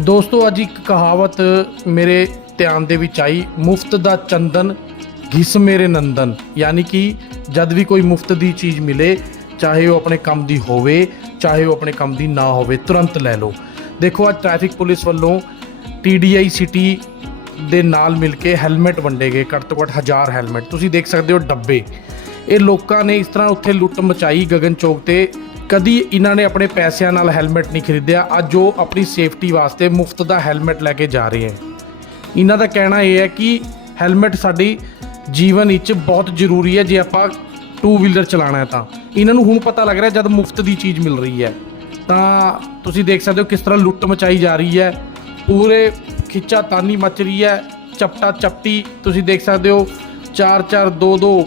ਦੋਸਤੋ, ਅੱਜ ਇੱਕ ਕਹਾਵਤ ਮੇਰੇ ਧਿਆਨ ਦੇ ਵਿੱਚ ਆਈ, ਮੁਫਤ ਦਾ ਚੰਦਨ ਘਿਸ ਮੇਰੇ ਨੰਦਨ। ਯਾਨੀ ਕਿ ਜਦ ਵੀ ਕੋਈ ਮੁਫਤ ਦੀ ਚੀਜ਼ ਮਿਲੇ, ਚਾਹੇ ਉਹ ਆਪਣੇ ਕੰਮ ਦੀ ਹੋਵੇ, ਚਾਹੇ ਉਹ ਆਪਣੇ ਕੰਮ ਦੀ ਨਾ ਹੋਵੇ, ਤੁਰੰਤ ਲੈ ਲਓ। ਦੇਖੋ, ਅੱਜ ਟ੍ਰੈਫਿਕ ਪੁਲਿਸ ਵੱਲੋਂ ਟੀਡੀਆਈ ਸਿਟੀ ਦੇ ਨਾਲ ਮਿਲ ਕੇ ਹੈਲਮਟ ਵੰਡੇ ਗਏ, ਘੱਟ ਤੋਂ ਘੱਟ ਹਜ਼ਾਰ ਹੈਲਮਟ। ਤੁਸੀਂ ਦੇਖ ਸਕਦੇ ਹੋ ਡੱਬੇ। ਇਹ ਲੋਕਾਂ ਨੇ ਇਸ ਤਰ੍ਹਾਂ ਉੱਥੇ ਲੁੱਟ ਮਚਾਈ ਗਗਨ ਚੌਕ ਤੇ। ਕਦੀ ਇਹਨਾਂ ਨੇ ਆਪਣੇ ਪੈਸਿਆਂ ਨਾਲ ਹੈਲਮਟ ਨਹੀਂ ਖਰੀਦਿਆ। ਅੱਜ ਉਹ ਆਪਣੀ ਸੇਫਟੀ ਵਾਸਤੇ ਮੁਫਤ ਦਾ ਹੈਲਮਟ ਲੈ ਕੇ ਜਾ ਰਹੇ ਹੈ। ਇਹਨਾਂ ਦਾ ਕਹਿਣਾ ਇਹ ਹੈ ਕਿ ਹੈਲਮਟ ਸਾਡੀ ਜੀਵਨ ਵਿੱਚ ਬਹੁਤ ਜ਼ਰੂਰੀ ਹੈ, ਜੇ ਆਪਾਂ ਟੂ ਵੀਲਰ ਚਲਾਉਣਾ ਹੈ ਤਾਂ। ਇਹਨਾਂ ਨੂੰ ਹੁਣ ਪਤਾ ਲੱਗ ਰਿਹਾ ਜਦ ਮੁਫਤ ਦੀ ਚੀਜ਼ ਮਿਲ ਰਹੀ ਹੈ। ਤਾਂ ਤੁਸੀਂ ਦੇਖ ਸਕਦੇ ਹੋ ਕਿਸ ਤਰ੍ਹਾਂ ਲੁੱਟ ਮਚਾਈ ਜਾ ਰਹੀ ਹੈ। ਪੂਰੇ ਖਿੱਚਾ ਤਾਨੀ ਮਚ ਰਹੀ ਹੈ ਚਪਟਾ ਚਪਟੀ ਤੁਸੀਂ ਦੇਖ ਸਕਦੇ ਹੋ 4 4 2 2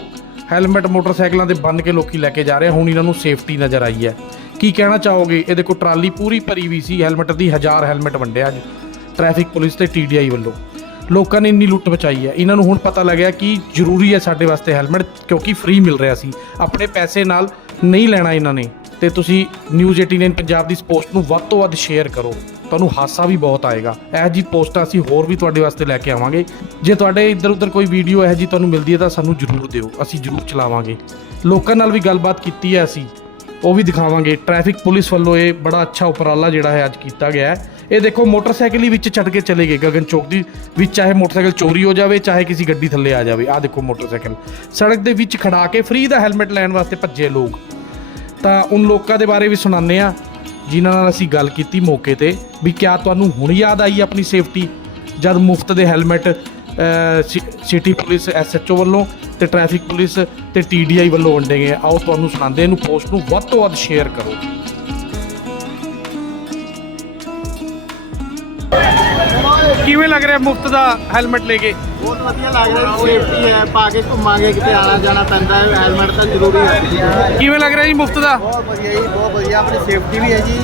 ਹੈਲਮਟ ਮੋਟਰਸਾਈਕਲਾਂ ਤੇ ਬੰਨ ਕੇ ਲੋਕੀ ਲੈ ਕੇ ਜਾ ਰਹੇ ਹੁਣ ਇਹਨਾਂ ਨੂੰ ਸੇਫਟੀ ਨਜ਼ਰ ਆਈ ਹੈ। ਕੀ ਕਹਿਣਾ ਚਾਹੋਗੇ? ਇਹ ਦੇਖੋ ਟਰਾਲੀ ਪੂਰੀ ਭਰੀ ਵੀ ਸੀ, ਹੈਲਮਟ ਦੀ ਹਜ਼ਾਰ ਹੈਲਮਟ ਵੰਡਿਆ ਅੱਜ ਟ੍ਰੈਫਿਕ ਪੁਲਿਸ ਤੇ ਟੀਡੀਆਈ ਵੱਲੋਂ। ਲੋਕਾਂ ਨੇ ਇੰਨੀ ਲੁੱਟ ਬਚਾਈ ਹੈ। ਇਹਨਾਂ ਨੂੰ ਹੁਣ ਪਤਾ ਲੱਗਿਆ ਕਿ ਜ਼ਰੂਰੀ ਹੈ ਸਾਡੇ ਵਾਸਤੇ ਹੈਲਮਟ ਕਿਉਂਕਿ ਫ੍ਰੀ ਮਿਲ ਰਿਹਾ ਸੀ। ਆਪਣੇ ਪੈਸੇ ਨਾਲ ਨਹੀਂ ਲੈਣਾ ਇਹਨਾਂ ਨੇ। ਤੇ ਤੁਸੀਂ ਨਿਊਜ਼ 89 ਪੰਜਾਬ ਦੀ ਇਸ ਪੋਸਟ ਨੂੰ ਵੱਧ ਤੋਂ ਵੱਧ ਸ਼ੇਅਰ ਕਰੋ। ਤੁਹਾਨੂੰ ਹਾਸਾ ਵੀ ਬਹੁਤ ਆਏਗਾ। ਇਹ ਜੀ ਪੋਸਟਾਂ ਅਸੀਂ ਹੋਰ ਵੀ ਤੁਹਾਡੇ ਵਾਸਤੇ ਲੈ ਕੇ ਆਵਾਂਗੇ। ਜੇ ਤੁਹਾਡੇ ਇੱਧਰ ਉੱਧਰ ਕੋਈ ਵੀਡੀਓ ਇਹ ਜੀ ਤੁਹਾਨੂੰ ਮਿਲਦੀ ਹੈ ਤਾਂ ਸਾਨੂੰ ਜ਼ਰੂਰ ਦਿਓ। ਅਸੀਂ ਜ਼ਰੂਰ ਚਲਾਵਾਂਗੇ। ਲੋਕਾਂ ਨਾਲ ਵੀ ਗੱਲਬਾਤ ਕੀਤੀ ਹੈ ਅਸੀਂ। ਉਹ ਵੀ ਦਿਖਾਵਾਂਗੇ। ਟ੍ਰੈਫਿਕ ਪੁਲਿਸ ਵੱਲੋਂ ਇਹ ਬੜਾ ਅੱਛਾ ਉਪਰਾਲਾ ਜਿਹੜਾ ਹੈ ਅੱਜ ਕੀਤਾ ਗਿਆ ਹੈ। ਇਹ ਦੇਖੋ, ਮੋਟਰਸਾਈਕਲ ਹੀ ਵਿੱਚ ਛੱਡ ਕੇ ਚਲੇ ਗਏ। ਗਗਨ ਚੌਕ ਦੀ ਵਿੱਚ ਚਾਹੇ ਮੋਟਰਸਾਈਕਲ ਚੋਰੀ ਹੋ ਜਾਵੇ, ਚਾਹੇ ਕਿਸੇ ਗੱਡੀ ਥੱਲੇ ਆ ਜਾਵੇ। ਆਹ ਦੇਖੋ ਮੋਟਰਸਾਈਕਲ। ਸੜਕ ਦੇ ਵਿੱਚ ਖੜਾ ਕੇ ਫ੍ਰੀ ਦਾ ਹੈਲਮਟ ਲੈਣ ਵਾਸਤੇ ਭੱਜੇ ਲੋਕ। ਤਾਂ ਉਨ ਲੋਕਾਂ ਦੇ ਬਾਰੇ ਵੀ ਸੁਣਾਉਂਦੇ ਆ ਜਿਨ੍ਹਾਂ ਨਾਲ ਅਸੀਂ ਗੱਲ ਕੀਤੀ ਮੌਕੇ ਤੇ ਵੀ ਕਿਆ ਤੁਹਾਨੂੰ ਹੁਣ ਯਾਦ ਆਈ ਆਪਣੀ ਸੇਫਟੀ ਜਦ ਮੁਫਤ ਦੇ ਹੈਲਮਟ ਸਿਟੀ ਪੁਲਿਸ ਐਸਐਚਓ ਵੱਲੋਂ ਤੇ ਟ੍ਰੈਫਿਕ ਪੁਲਿਸ ਤੇ ਟੀਡੀਆਈ ਵੱਲੋਂ ਵੰਡੇ ਗਏ। ਆਓ ਤੁਹਾਨੂੰ ਸੁਣਾਉਂਦੇ ਇਹਨੂੰ ਪੋਸਟ ਨੂੰ ਵੱਧ ਤੋਂ ਵੱਧ ਸ਼ੇਅਰ ਕਰੋ। ਕਿਵੇਂ ਲੱਗ ਰਿਹਾ ਮੁਫਤ ਦਾ ਹੈਲਮਟ ਲੈ ਕੇ? ਬਹੁਤ ਵਧੀਆ ਲੱਗ ਰਿਹਾ ਸੇਫਟੀ ਹੈ ਪਾ ਕੇ ਘੁੰਮਾਂਗੇ ਕਿਤੇ ਆਣਾ ਜਾਣਾ ਪੈਂਦਾ ਹੈ ਹੈਲਮਟ ਤਾਂ ਜ਼ਰੂਰੀ ਹੈ। ਕਿਵੇਂ ਲੱਗ ਰਿਹਾ ਜੀ ਮੁਫਤ ਦਾ? ਬਹੁਤ ਵਧੀਆ ਜੀ ਬਹੁਤ ਵਧੀਆ ਆਪਣੀ ਸੇਫਟੀ ਵੀ ਹੈ ਜੀ।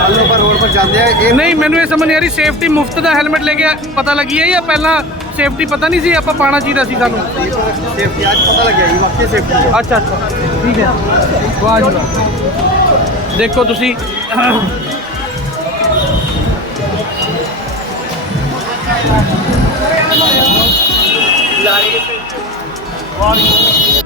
ਆਲੋ ਪਰ ਰੋਡ ਪਰ ਜਾਂਦੇ ਆ ਇਹ ਨਹੀਂ ਮੈਨੂੰ ਇਹ ਸਮਝ ਨਹੀਂ ਆ ਰਹੀ ਸੇਫਟੀ ਮੁਫਤ ਦਾ ਹੈਲਮਟ ਲੈ ਕੇ ਪਤਾ ਲੱਗੀ ਹੈ ਜਾਂ ਪਹਿਲਾਂ ਸੇਫਟੀ ਪਤਾ ਨਹੀਂ ਸੀ ਆਪਾਂ ਪਾਣਾ ਚਾਹੀਦਾ ਸੀ ਸਾਨੂੰ? ਸੇਫਟੀ ਅੱਜ ਪਤਾ ਲੱਗਿਆ ਜੀ ਵਾਕਈ ਸੇਫਟੀ ਅੱਛਾ ਅੱਛਾ। ਠੀਕ ਹੈ। ਵਾਹ ਜੀ ਦੇਖੋ ਤੁਸੀਂ lot of